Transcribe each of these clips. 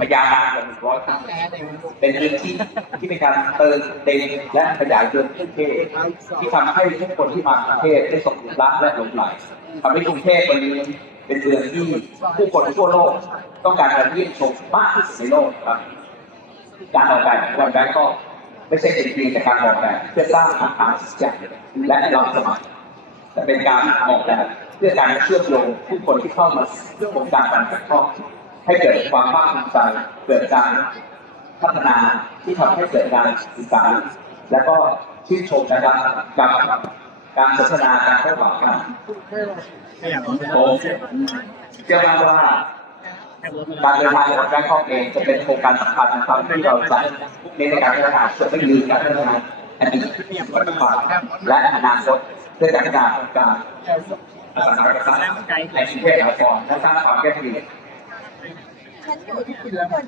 มายาวนานกว่าหนึ่งร้อยปีเป็นพื้นที่ที่เป็นการเติมเต็มและขยายเมืองกรุงเทพที่ทำให้ทุกคนที่มากรุงเทพได้สมรักและหลงไหลทำให้กรุงเทพวันนี้เป็นเมืองที่ผู้คนทั่วโลก ต้องการมารเยี่ยมชมมากที่สุดในโลกครับการออกแบบวันแบงก์ก็ไม่ใช่เป็นเพียงแต่การออกแบบเพื่อสร้างอาคารสิ่งอย่างและล้ำสมัยแต่เป็นการออกแบบเพื่อการเชื่อมโยงผู้คนที่เข้ามาเรื่องของการการแข่งขัน ให้เกิดความภาคภูมิใจเกิดการพัฒนาที่ทำให้เกิดการศึกษา และก็ชื่นชมนะครับกับการพัฒนาการเข้าหวังกันผมเชื่อมั่นว่าการเดินทางของแบงคอกเองจะเป็นโครงการสำคัญนะครับที่เราจะเน้นในการพัฒนาส่วนไม่ยืนการพัฒนาอดีตปัจจุบันและอนาคตเพื่อการพัฒนาของการอสังหาริมทรัพย์ในกรุงเทพมหานครและสร้างความยั่งยืน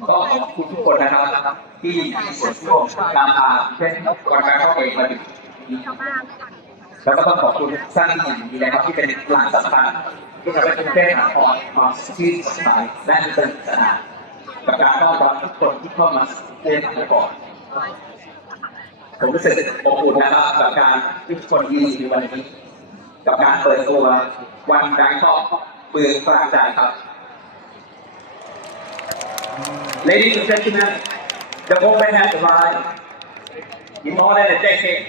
ก็ขอบคุณทุกคนนะครับ ที่มีส่วนร่วมนำพาเช่นวันแบงคอกเองมาถึงแล้วก็ต้องขอบคุณสร้างที่อย่างดีนะครับที่เป็นหลักสำคัญที่ทำให้กรุงเทพมหานครความชื่นสดใสและสนุกสนานกับการต้อนรับทุกคนที่เข้ามากรุงเทพมหานครผมรู้สึกอบอุ่นนะครับกับการที่ทุกคนยืนในวันนี้ กับการเปิดตัววันแบงคอกเมืองฝรั่งใจครับ Ladies and gentlemen, the moment has arrived. In more than a decade,